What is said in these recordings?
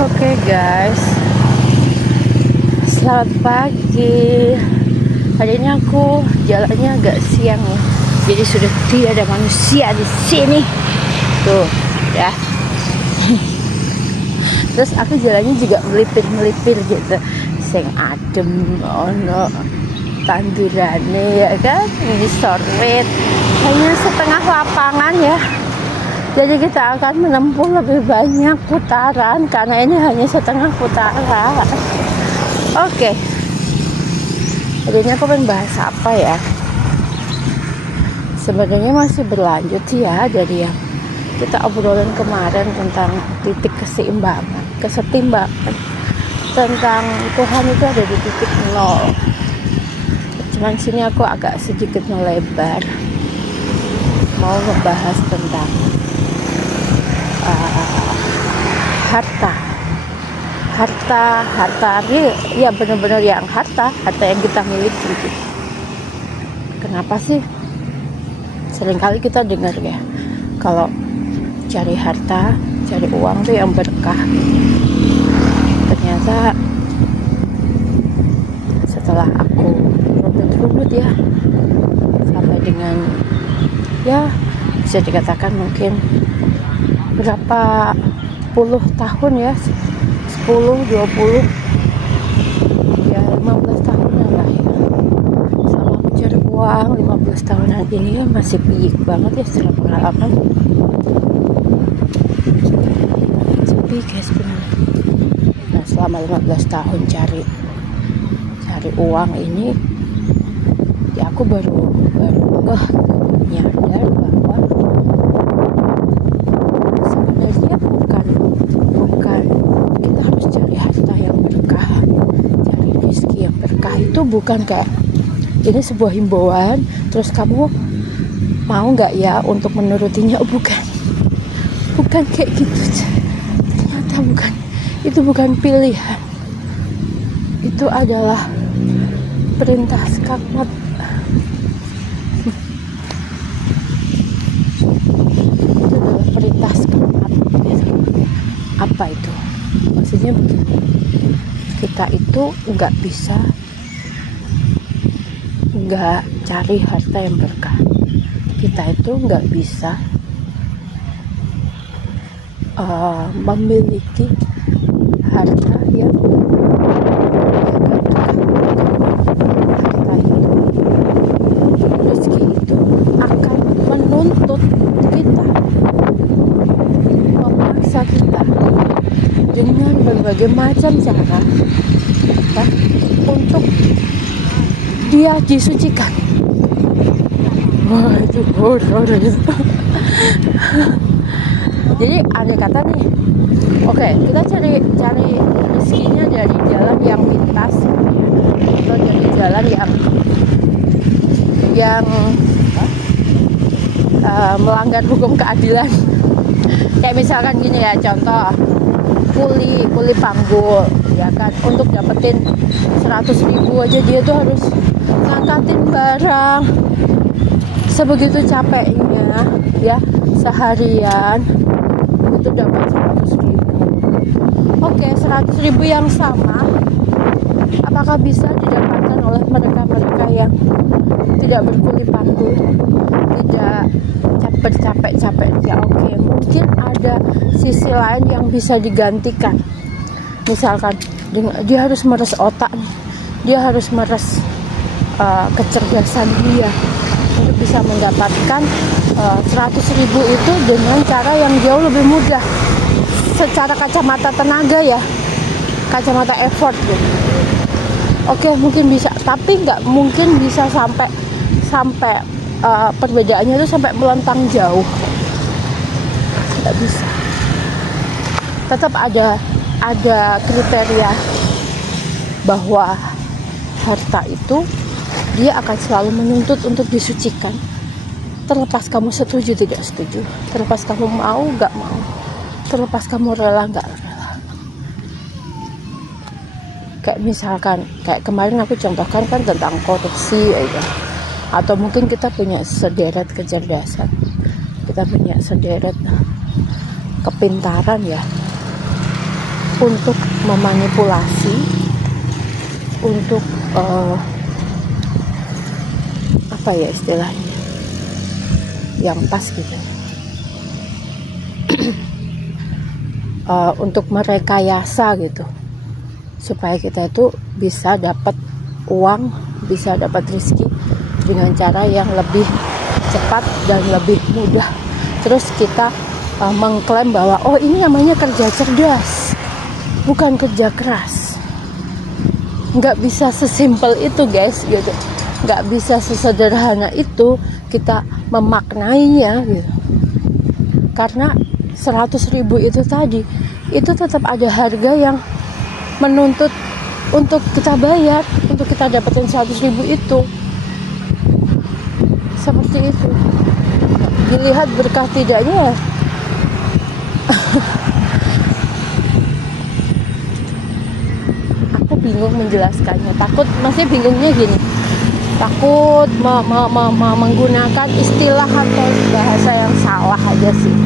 Oke guys, selamat pagi. Hari ini aku jalannya agak siang ya, jadi sudah tidak ada manusia di sini. Tuh, ya. Terus aku jalannya juga melipir-melipir gitu, sing adem, ono tandurane ya kan, ini sore hanya setengah lapangan ya. Jadi kita akan menempuh lebih banyak putaran karena ini hanya setengah putaran. Oke. Hari ini aku pengen bahas apa ya? Sebenarnya masih berlanjut ya dari yang kita obrolin kemarin tentang titik kesetimbangan, tentang Tuhan itu ada di titik nol. Cuman sini aku agak sedikit melebar, mau ngebahas tentang harta ya, benar-benar yang harta yang kita miliki gitu. Kenapa sih seringkali kita dengar ya, kalau cari harta, cari uang tuh yang berkah. Ternyata setelah aku runut ya sampai dengan ya bisa dikatakan mungkin berapa puluh tahun ya, 10, 20 ya 15 tahunan lah ya, sama mencari uang 15 tahunan ini ya, masih piik banget ya secara pengalaman, sepi guys bener. Nah selama 15 tahun cari uang ini ya aku baru nyadar bahwa sebenarnya bukan kita harus cari harta yang berkah, cari rezeki yang berkah itu bukan kayak ini sebuah himbauan terus kamu mau nggak ya untuk menurutinya. Bukan kayak gitu. Ternyata itu bukan pilihan, itu adalah perintah skakmat. Apa itu? Maksudnya begini, kita itu nggak bisa nggak cari harta yang berkah. Kita itu nggak bisa memiliki harta yang rezeki itu akan menuntut kita, memaksa kita dengan berbagai macam cara ya, untuk dia disucikan. Wah itu horor gitu. Jadi andai kata nih, oke, kita cari rezekinya dari jalan yang pintas atau dari jalan yang melanggar hukum keadilan. Kayak misalkan gini ya, contoh kuli panggul ya kan, untuk dapetin 100.000 aja dia tuh harus ngangkatin barang sebegitu capeknya ya, seharian itu dapat 100.000. Oke, 100.000 yang sama apakah bisa didapatkan oleh mereka yang tidak berkuli panggul, tidak bercapek-capek ya? Oke, mungkin ada sisi lain yang bisa digantikan. Misalkan dia harus meres otak nih, dia harus meres kecerdasan dia untuk bisa mendapatkan 100.000 itu dengan cara yang jauh lebih mudah secara kacamata tenaga ya, kacamata effort gitu. Oke, mungkin bisa, tapi nggak mungkin bisa sampai perbedaannya itu sampai melentang jauh. Nggak bisa. Tetap ada kriteria bahwa harta itu dia akan selalu menuntut untuk disucikan, terlepas kamu setuju tidak setuju, terlepas kamu mau nggak mau, terlepas kamu rela nggak rela. Kayak misalkan kayak kemarin aku contohkan kan tentang korupsi ya, atau mungkin kita punya sederet kecerdasan, kita punya sederet kepintaran ya, untuk memanipulasi, untuk apa ya istilahnya yang pas gitu, untuk merekayasa gitu, supaya kita itu bisa dapat uang, bisa dapat rezeki dengan cara yang lebih cepat dan lebih mudah. Terus kita mengklaim bahwa oh ini namanya kerja cerdas, bukan kerja keras. Nggak bisa sesimpel itu guys gitu, nggak bisa sesederhana itu kita memaknainya gitu. Karena 100.000 itu tadi, itu tetap ada harga yang menuntut untuk kita bayar, untuk kita dapetin 100.000 itu. Seperti itu. Dilihat berkah tidaknya. Aku bingung menjelaskannya. Takut, masih bingungnya gini. Takut menggunakan istilah atau bahasa yang salah aja sih.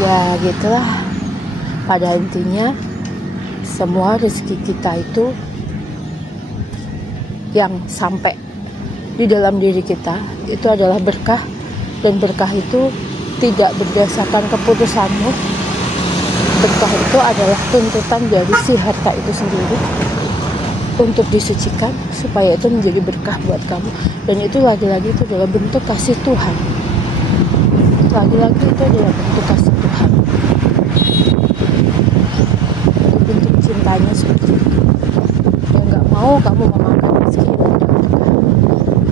Ya gitulah. Pada intinya semua rezeki kita itu yang sampai di dalam diri kita itu adalah berkah, dan berkah itu tidak berdasarkan keputusanmu. Berkah itu adalah tuntutan dari si harta itu sendiri untuk disucikan supaya itu menjadi berkah buat kamu. Dan itu lagi-lagi itu adalah bentuk kasih Tuhan. Lagi-lagi itu adalah bentuk kasih Tuhan, bentuk cintanya seperti itu. Dia nggak mau kamu memakan rezeki yang tidak berkah.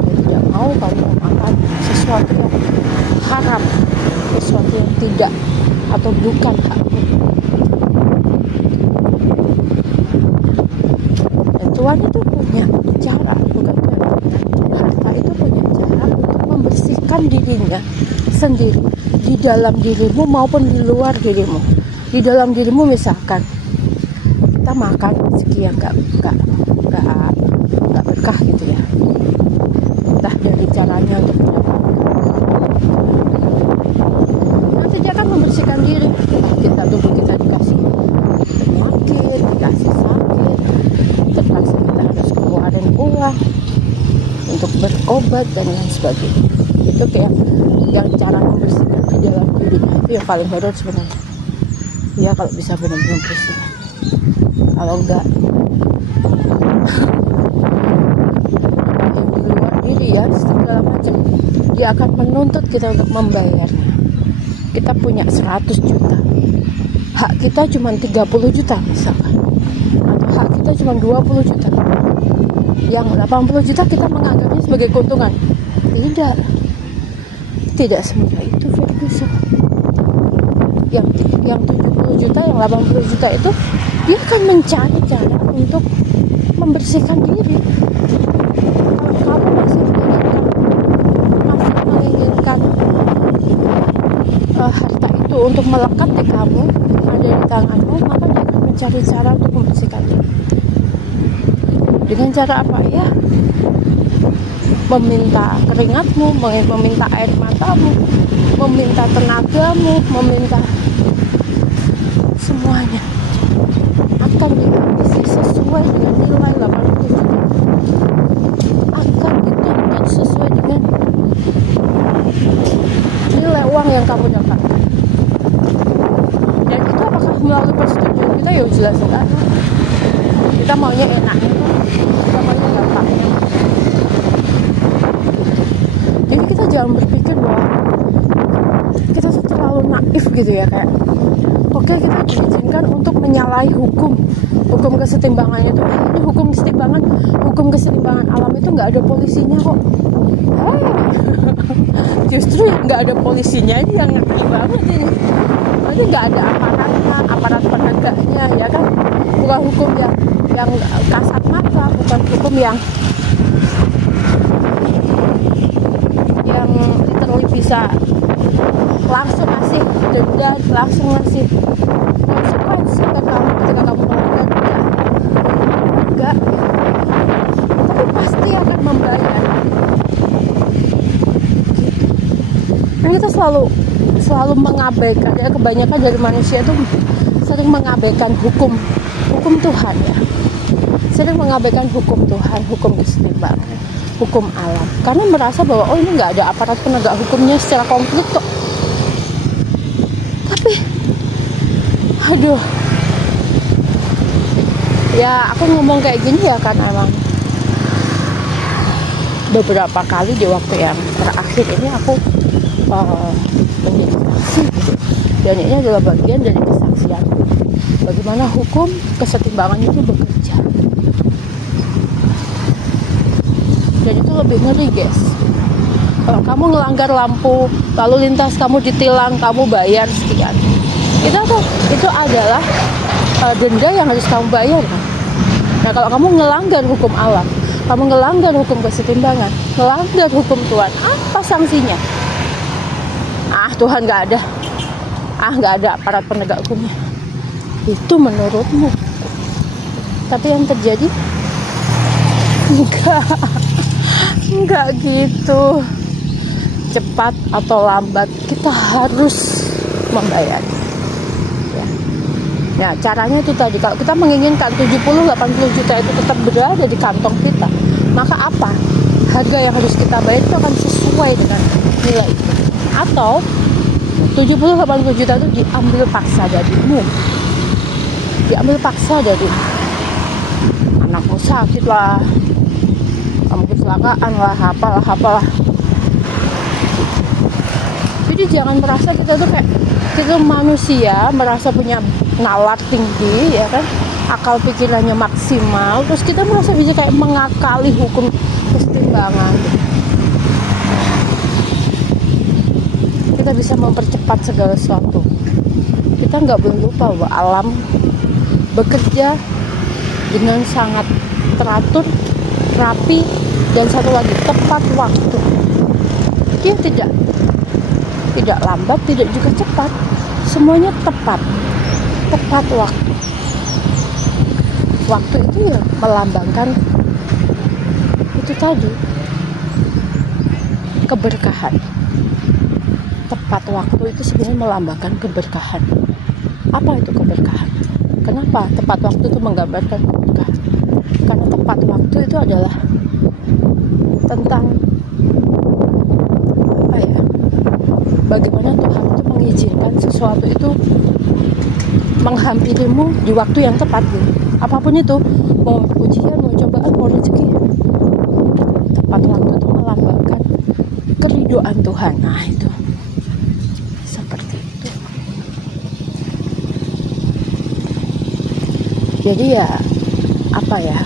Dia tidak mau kamu memakan sesuatu yang haram, sesuatu yang tidak atau bukan hakmu. Dan Tuhan itu punya cara, bukan harta itu punya cara untuk membersihkan dirinya sendiri di dalam dirimu maupun di luar dirimu. Di dalam dirimu misalkan kita makan rezeki yang nggak berkah gitu ya, entah dari caranya untuk nanti dia akan membersihkan diri. Kita tubuh kita dikasih penyakit, dikasih sakit, terpaksa kita harus keluarin uang untuk berobat dan lain sebagainya. Itu kayak yang cara membersihkan di dalam dirinya itu yang paling berat sebenarnya. Ya kalau bisa benar-benar bersih. Kalau enggak yang di luar diri ya segala macam, dia akan menuntut kita untuk membayarnya. Kita punya 100 juta, hak kita cuma 30 juta misalkan, atau hak kita cuma 20 juta, yang 80 juta kita menganggapnya sebagai keuntungan. Tidak semudah itu Ferguson. Yang 70 juta, yang 80 juta itu dia akan mencari cara untuk membersihkan diri. Kalau kamu masih menginginkan harta itu untuk melekat di kamu, ada di tanganmu, maka dia akan mencari cara untuk membersihkan diri. Dengan cara apa ya? Meminta keringatmu, meminta air matamu, meminta tenagamu, meminta semuanya akan dihabisi sesuai dengan nilai 80 juta. Akan dituntut sesuai dengan nilai uang yang kamu dapatkan. Dan itu apakah melalui persetujuan kita? Ya jelas enggak. Kita maunya enaknya, kita maunya gampangnya. Jadi kita jangan berpikir bahwa kita tuh terlalu naif gitu ya, kayak oke, kita diizinkan untuk menyalahi hukum kesetimbangan itu. Ini hukum kesetimbangan alam itu nggak ada polisinya kok. Justru yang nggak ada polisinya ini yang ngeri banget ini. Nanti nggak ada aparat penegaknya ya kan. Bukan hukum yang kasat mata, bukan hukum yang literally bisa langsung ngasih denda, langsung ngasih konsekuensi ke kamu ketika kamu melanggar. Enggak, tapi pasti akan membayar. Dan kita selalu selalu mengabaikan, ya kebanyakan dari manusia itu sering mengabaikan hukum Tuhan ya, sering mengabaikan hukum Tuhan, hukum kesetimbangan, hukum alam, karena merasa bahwa oh ini nggak ada aparat penegak hukumnya secara konkret kok. Tapi aduh, ya aku ngomong kayak gini ya karena emang beberapa kali di waktu yang terakhir ini aku menjadi saksi gitu. Dan ini adalah bagian dari kesaksian bagaimana hukum kesetimbangan itu bekerja. Dan itu lebih ngeri guys, kalau kamu ngelanggar lampu lalu lintas, kamu ditilang, kamu bayar sekian, itu adalah denda yang harus kamu bayar kan? Nah kalau kamu ngelanggar hukum alam, kamu ngelanggar hukum kesetimbangan, ngelanggar hukum Tuhan, apa sanksinya? Tuhan nggak ada, nggak ada aparat penegak hukumnya. Itu menurutmu. Tapi yang terjadi enggak gitu. Cepat atau lambat kita harus membayar. Ya, caranya itu tadi, kalau kita menginginkan 70-80 juta itu tetap berada di kantong kita, maka apa? Harga yang harus kita bayar itu akan sesuai dengan nilai itu. Atau 70-80 juta itu diambil paksa darimu. Diambil paksa dari anakmu sakit lah, kamu kecelakaan lah, apalah. Jadi jangan merasa kita tuh kayak kita manusia merasa punya nalar tinggi ya kan, akal pikirannya maksimal, terus kita merasa bisa kayak mengakali hukum kesetimbangan. Kita bisa mempercepat segala sesuatu. Kita nggak boleh lupa bahwa alam bekerja dengan sangat teratur, rapi, dan satu lagi tepat waktu. Dia tidak lambat, tidak juga cepat. Semuanya tepat waktu. Waktu itu ya melambangkan itu tadi, keberkahan. Tepat waktu itu sebenarnya melambangkan keberkahan. Apa itu keberkahan? Kenapa tepat waktu itu menggambarkan keberkahan? Karena tepat waktu itu adalah tentang apa ya? Bagaimana Tuhan itu mengizinkan sesuatu itu menghampirimu di waktu yang tepat gitu. Apapun itu, mau ujian, mau cobaan, mau rezeki, tepat waktu itu melambangkan keridhaan Tuhan. Nah itu seperti itu. Jadi ya apa ya,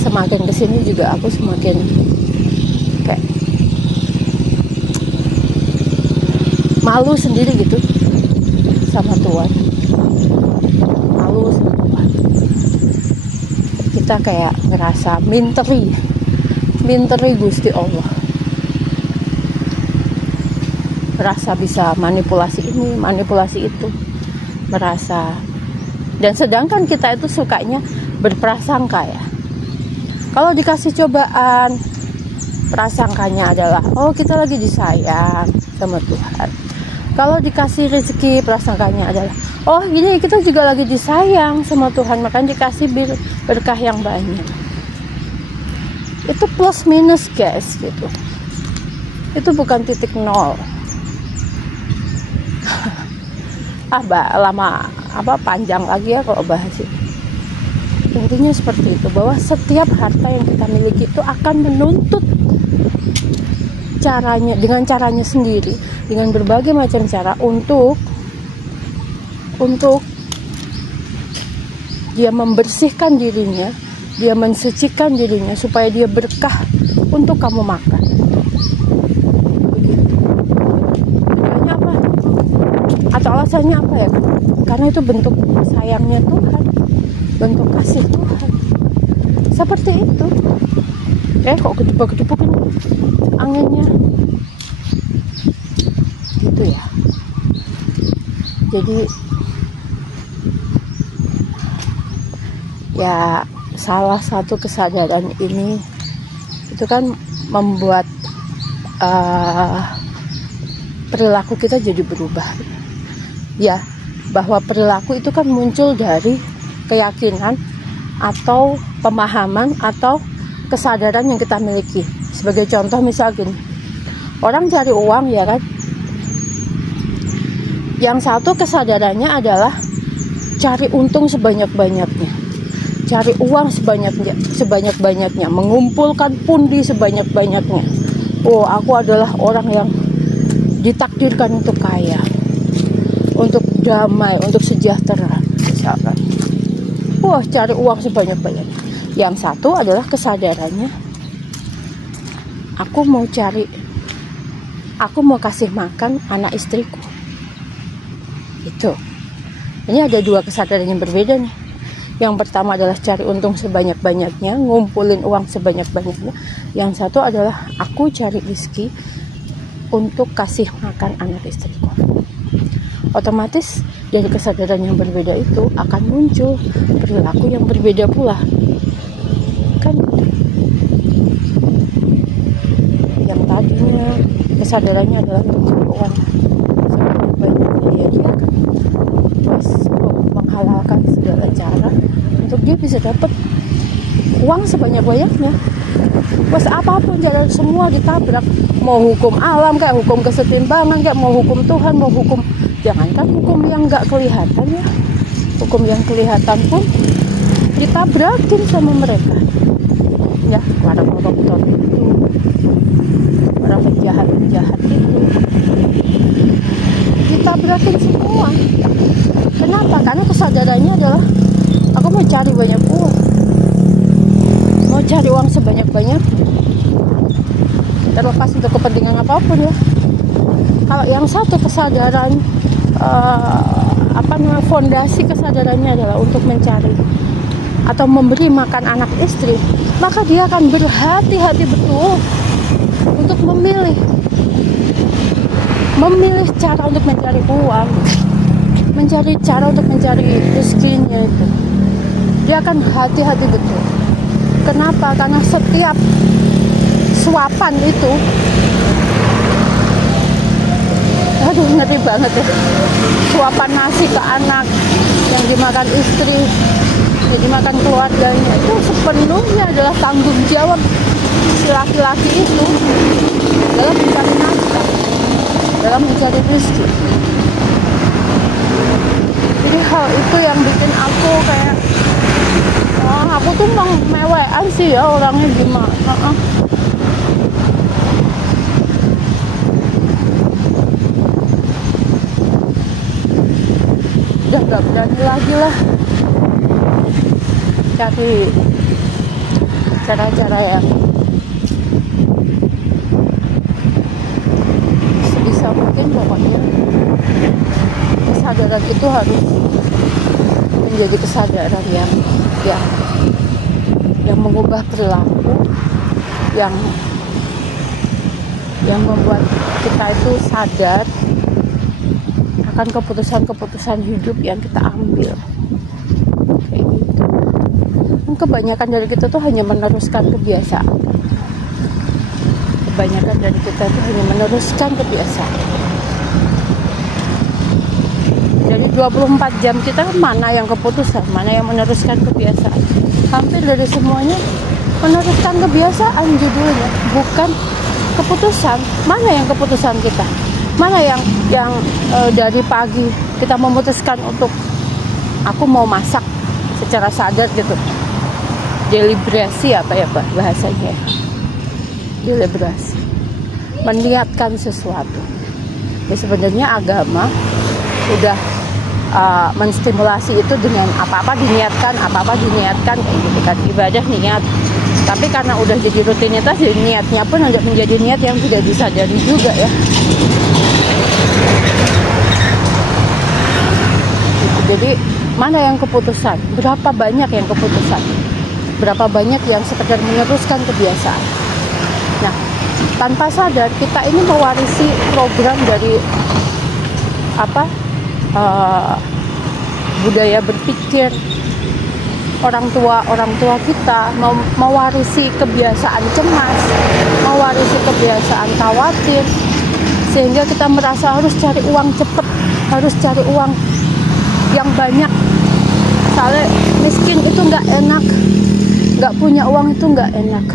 semakin kesini juga aku semakin kayak malu sendiri gitu sama Tuhan, malu sama Tuhan. Kita kayak ngerasa minteri Gusti Allah, merasa bisa manipulasi ini, manipulasi itu, merasa. Dan sedangkan kita itu sukanya berprasangka ya. Kalau dikasih cobaan, prasangkanya adalah oh kita lagi disayang sama Tuhan. Kalau dikasih rezeki, prasangkanya adalah oh ini kita juga lagi disayang sama Tuhan, makanya dikasih berkah yang banyak. Itu plus minus guys gitu. Itu bukan titik nol. Panjang lagi ya kalau bahas itu. Intinya seperti itu, bahwa setiap harta yang kita miliki itu akan menuntut caranya, dengan caranya sendiri, dengan berbagai macam cara untuk dia membersihkan dirinya, dia mensucikan dirinya supaya dia berkah untuk kamu makan. Tujuannya apa? Atau alasannya apa ya? Karena itu bentuk sayangnya Tuhan, bentuk kasih Tuhan. Seperti itu. Kok gedebuk-gedebukin anginnya gitu ya. Jadi ya salah satu kesadaran ini itu kan membuat perilaku kita jadi berubah. Ya, bahwa perilaku itu kan muncul dari keyakinan atau pemahaman atau kesadaran yang kita miliki. Sebagai contoh misalnya gini, orang cari uang ya kan, yang satu kesadarannya adalah cari untung sebanyak-banyaknya, cari uang sebanyak-banyaknya, mengumpulkan pundi sebanyak-banyaknya. Oh, aku adalah orang yang ditakdirkan untuk kaya, untuk damai, untuk sejahtera misalkan. Wah, cari uang sebanyak-banyaknya. Yang satu adalah kesadarannya, aku mau kasih makan anak istriku. Itu. Ini ada dua kesadaran yang berbeda nih. Yang pertama adalah cari untung sebanyak-banyaknya, ngumpulin uang sebanyak-banyaknya. Yang satu adalah aku cari rezeki untuk kasih makan anak istriku. Otomatis dari kesadaran yang berbeda itu akan muncul perilaku yang berbeda pula. Kan yang tadinya kesadarannya adalah untuk cari uang sebanyak-banyaknya, ya dia akan menghalalkan segala cara untuk dia bisa dapat uang sebanyak-banyaknya. Bos, apapun jalan semua ditabrak, mau hukum alam kayak hukum kesetimbangan kayak mau hukum Tuhan, mau hukum, jangankan hukum yang nggak kelihatan ya, hukum yang kelihatan pun ditabrakin sama mereka ya. Para koruptor itu, para penjahat-penjahat itu ditabrakin semua. Kenapa? Karena kesadarannya adalah aku mau cari banyak uang, mau cari uang sebanyak-banyaknya, terlepas untuk kepentingan apapun ya. Kalau yang satu kesadaran fondasi kesadarannya adalah untuk mencari atau memberi makan anak istri, maka dia akan berhati-hati betul untuk memilih cara untuk mencari uang, mencari cara untuk mencari rezekinya itu. Dia akan hati-hati betul. Kenapa? Karena setiap suapan itu, aduh ngeri banget ya, suapan nasi ke anak yang dimakan istri, yang dimakan keluarganya, itu sepenuhnya adalah tanggung jawab si laki-laki itu dalam mencari nafkah, dalam mencari rezeki. Jadi hal itu yang bikin aku kayak, aku tuh mewean sih ya orangnya gimana. Udah gak berani lagi lah cari cara-cara yang sebisa mungkin. Pokoknya kesadaran itu harus menjadi kesadaran yang mengubah perilaku, yang membuat kita itu sadar akan keputusan-keputusan hidup yang kita ambil. Kayak gitu. Kebanyakan dari kita tuh hanya meneruskan kebiasaan. Kebanyakan dari kita tuh hanya meneruskan kebiasaan. Dari 24 jam kita, mana yang keputusan, mana yang meneruskan kebiasaan? Hampir dari semuanya meneruskan kebiasaan judulnya, bukan keputusan. Mana yang keputusan kita? Mana yang dari pagi kita memutuskan untuk aku mau masak secara sadar gitu. Deliberasi apa ya Pak bahasanya? Deliberasi. Meniatkan sesuatu. Ya sebenarnya agama sudah menstimulasi itu dengan apa-apa diniatkan kayak gitu kan, ibadah niat. Tapi karena udah jadi rutinitas, jadi niatnya pun udah menjadi niat yang tidak disadari juga ya. Jadi mana yang keputusan? Berapa banyak yang keputusan? Berapa banyak yang sekedar meneruskan kebiasaan? Nah, tanpa sadar kita ini mewarisi program dari budaya berpikir orang tua kita mewarisi kebiasaan cemas, mewarisi kebiasaan khawatir, sehingga kita merasa harus cari uang cepat, harus cari uang yang banyak. Soalnya miskin itu nggak enak, nggak punya uang itu nggak enak.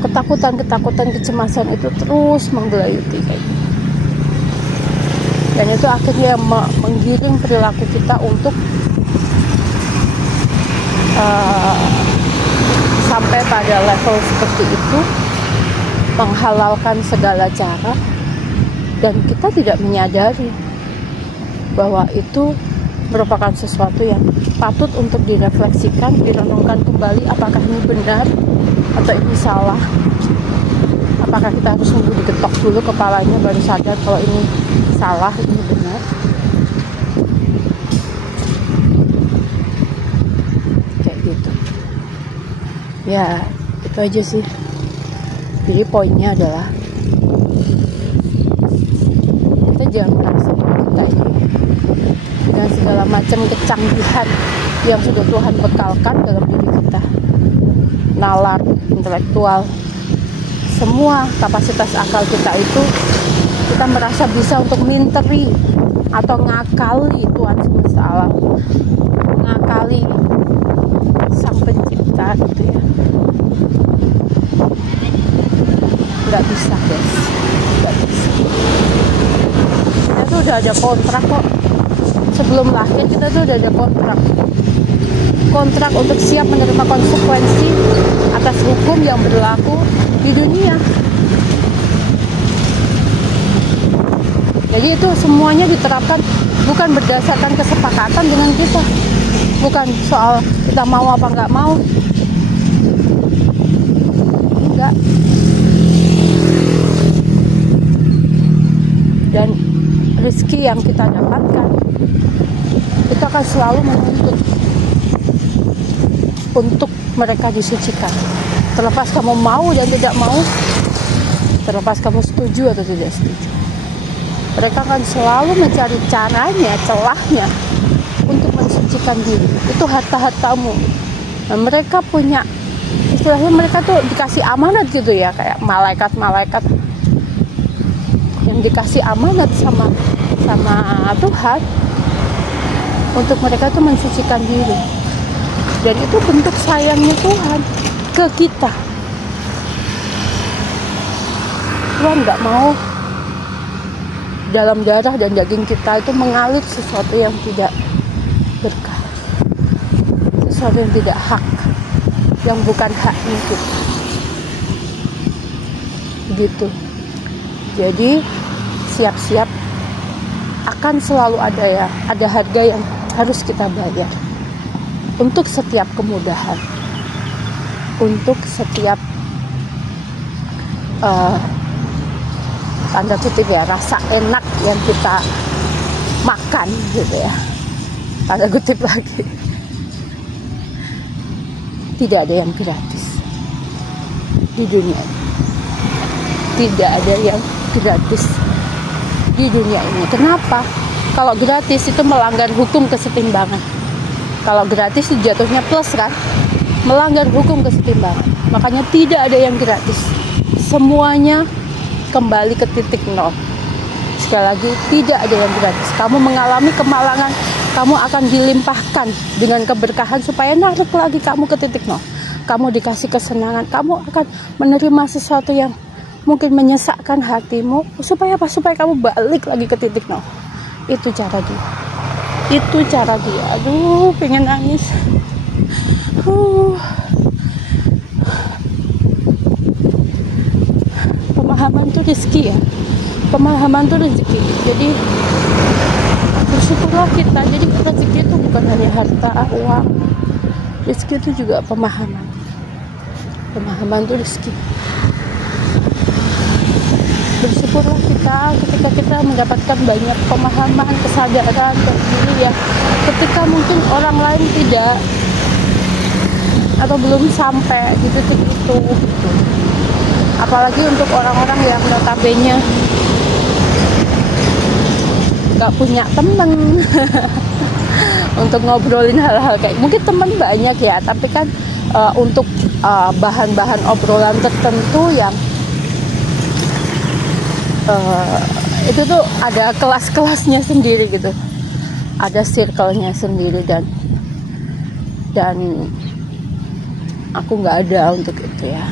Ketakutan, kecemasan itu terus menggelayuti kayak gitu. Dan itu akhirnya menggiring perilaku kita untuk sampai pada level seperti itu, menghalalkan segala cara, dan kita tidak menyadari bahwa itu merupakan sesuatu yang patut untuk direfleksikan, direnungkan kembali, apakah ini benar atau ini salah. Apakah kita harus nunggu diketok dulu kepalanya baru sadar kalau ini salah, ini benar. Kayak gitu. Ya, itu aja sih. Jadi poinnya adalah kita jangan merasa kita ini dengan segala macam kecanggihan yang sudah Tuhan bekalkan dalam diri kita, nalar, intelektual, semua kapasitas akal kita itu, kita merasa bisa untuk minteri atau ngakali Tuhan semesta alam, ngakali Sang Pencipta gitu ya. Nggak bisa guys, nggak bisa. Kita tuh udah ada kontrak kok. Sebelum lahir kita tuh udah ada kontrak untuk siap menerima konsekuensi atas hukum yang berlaku di dunia. Jadi itu semuanya diterapkan bukan berdasarkan kesepakatan dengan kita, bukan soal kita mau apa nggak mau, enggak. Dan rezeki yang kita dapatkan itu akan selalu menuntut untuk mereka disucikan, terlepas kamu mau dan tidak mau, terlepas kamu setuju atau tidak setuju. Mereka akan selalu mencari caranya, celahnya untuk mensucikan diri. Itu harta-hartamu. Nah, mereka punya, istilahnya mereka tuh dikasih amanat gitu ya, kayak malaikat-malaikat yang dikasih amanat sama Tuhan untuk mereka tuh mensucikan diri. Dan itu bentuk sayangnya Tuhan ke kita. Tuhan nggak mau dalam darah dan daging kita itu mengalir sesuatu yang tidak berkah, sesuatu yang tidak hak, yang bukan haknya kita. Begitu. Jadi siap-siap, akan selalu ada harga yang harus kita bayar untuk setiap kemudahan, untuk setiap tanda kutip ya, rasa enak yang kita makan gitu ya, tanda kutip lagi. Tidak ada yang gratis di dunia ini. Tidak ada yang gratis di dunia ini. Kenapa? Kalau gratis itu melanggar hukum kesetimbangan. Kalau gratis itu jatuhnya plus kan, melanggar hukum kesetimbangan. Makanya tidak ada yang gratis. Semuanya kembali ke titik nol. Sekali lagi, tidak ada yang gratis. Kamu mengalami kemalangan, kamu akan dilimpahkan dengan keberkahan supaya narik lagi kamu ke titik nol. Kamu dikasih kesenangan, kamu akan menerima sesuatu yang mungkin menyesakkan hatimu, supaya apa? Supaya kamu balik lagi ke titik nol. Itu cara dia. Itu cara dia. Aduh, pengen nangis. Pemahaman itu rezeki ya. Pemahaman itu rezeki. Jadi bersyukurlah kita. Jadi rezeki itu bukan hanya harta, uang. Rezeki itu juga pemahaman. Pemahaman itu rezeki. Bersyukurlah kita ketika kita mendapatkan banyak pemahaman, kesadaran diri ya. Ketika mungkin orang lain tidak atau belum sampai di titik itu gitu. Apalagi untuk orang-orang yang notabene nggak punya temen untuk ngobrolin hal-hal kayak mungkin teman banyak ya, tapi kan untuk bahan-bahan obrolan tertentu yang itu tuh ada kelas-kelasnya sendiri gitu, ada circle-nya sendiri, dan aku nggak ada untuk itu ya,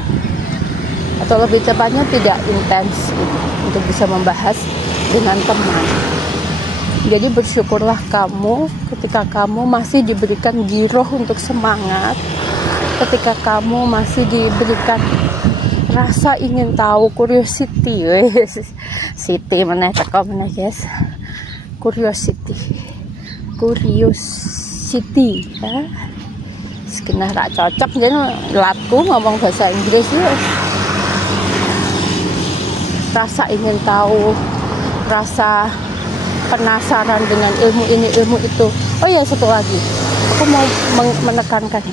atau lebih tepatnya tidak intens untuk bisa membahas dengan teman. Jadi bersyukurlah kamu ketika kamu masih diberikan giroh untuk semangat, ketika kamu masih diberikan rasa ingin tahu, curiosity, city mana teko mana guys, curiosity ya. Sekenah rak cocok jadi latku ngomong bahasa Inggris ya. Rasa ingin tahu, rasa penasaran dengan ilmu ini, ilmu itu. Oh ya, satu lagi aku mau menekankan,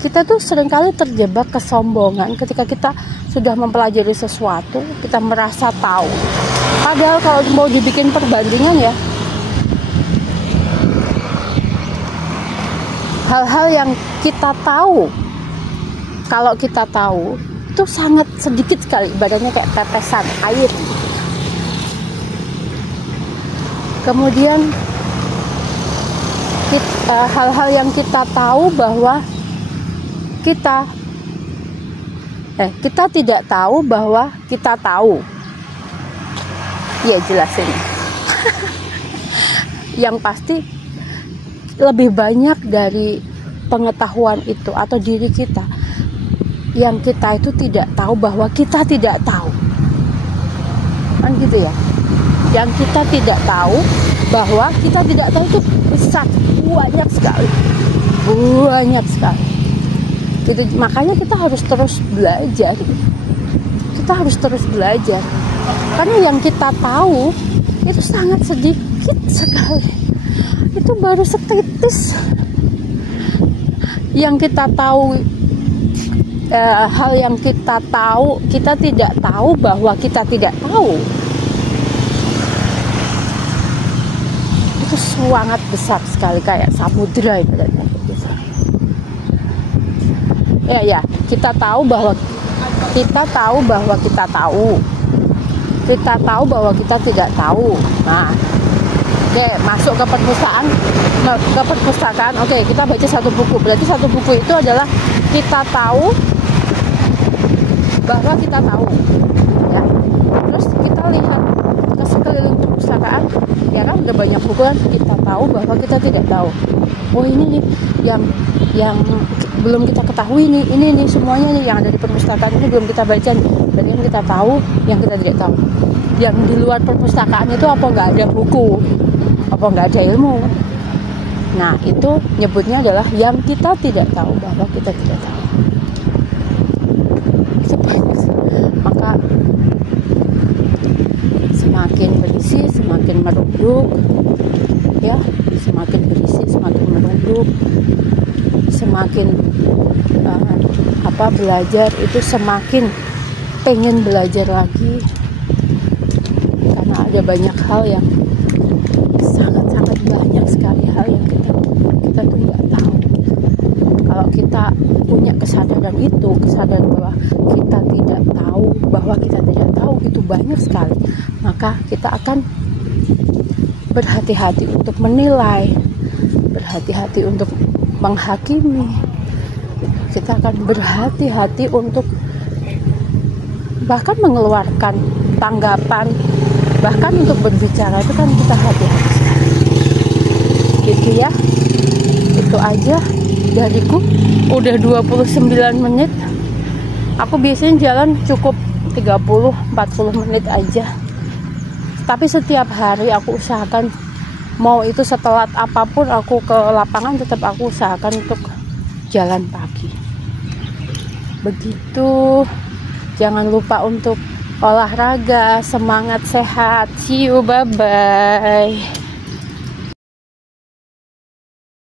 kita tuh seringkali terjebak kesombongan ketika kita sudah mempelajari sesuatu, kita merasa tahu. Padahal kalau mau dibikin perbandingan ya, hal-hal yang kita tahu, kalau kita tahu itu sangat sedikit sekali, ibaratnya kayak tetesan air. Kemudian hal-hal yang kita tahu bahwa kita tidak tahu bahwa kita tahu. Ya jelasin. Yang pasti lebih banyak dari pengetahuan itu atau diri kita yang kita itu tidak tahu bahwa kita tidak tahu. Kan gitu ya. Yang kita tidak tahu bahwa kita tidak tahu itu besar, banyak sekali. Gitu, makanya kita harus terus belajar. Karena yang kita tahu itu sangat sedikit sekali. Itu baru setitis. Yang kita tahu, hal yang kita tahu, kita tidak tahu bahwa kita tidak tahu. Itu sangat besar sekali, kayak samudra itu. Ya, kita tahu bahwa kita tahu bahwa kita tahu. Kita tahu bahwa kita tidak tahu. Nah, oke, masuk ke perpustakaan. Oke, kita baca satu buku. Berarti satu buku itu adalah kita tahu bahwa kita tahu. Ya. Terus kita lihat ke sekeliling perpustakaan, ya kan udah banyak buku kan, kita tahu bahwa kita tidak tahu. Oh, ini nih yang belum kita ketahui nih, ini semuanya nih yang ada di perpustakaan ini belum kita baca nih. Berarti yang kita tahu, yang kita tidak tahu. Yang di luar perpustakaan itu apa nggak ada buku, apa nggak ada ilmu. Nah, itu nyebutnya adalah yang kita tidak tahu bahwa kita tidak tahu. Maka semakin berisi semakin merunduk, ya, semakin berisi semakin merunduk, semakin belajar itu semakin pengen belajar lagi, karena ada banyak hal yang sangat banyak sekali hal yang kita tuh nggak tahu. Kalau kita punya kesadaran bahwa kita tidak tahu bahwa kita tidak tahu, itu banyak sekali, maka kita akan berhati-hati untuk menilai, berhati-hati untuk menghakimi. Kita akan berhati-hati untuk bahkan mengeluarkan tanggapan, bahkan untuk berbicara itu kan kita hati-hati sekali. Gitu ya. Itu aja dariku. Udah 29 menit. Aku biasanya jalan cukup 30-40 menit aja. Tapi setiap hari aku usahakan, mau itu setelat apapun aku ke lapangan, tetap aku usahakan untuk jalan pagi. Begitu. Jangan lupa untuk olahraga, semangat, sehat. See you, bye-bye.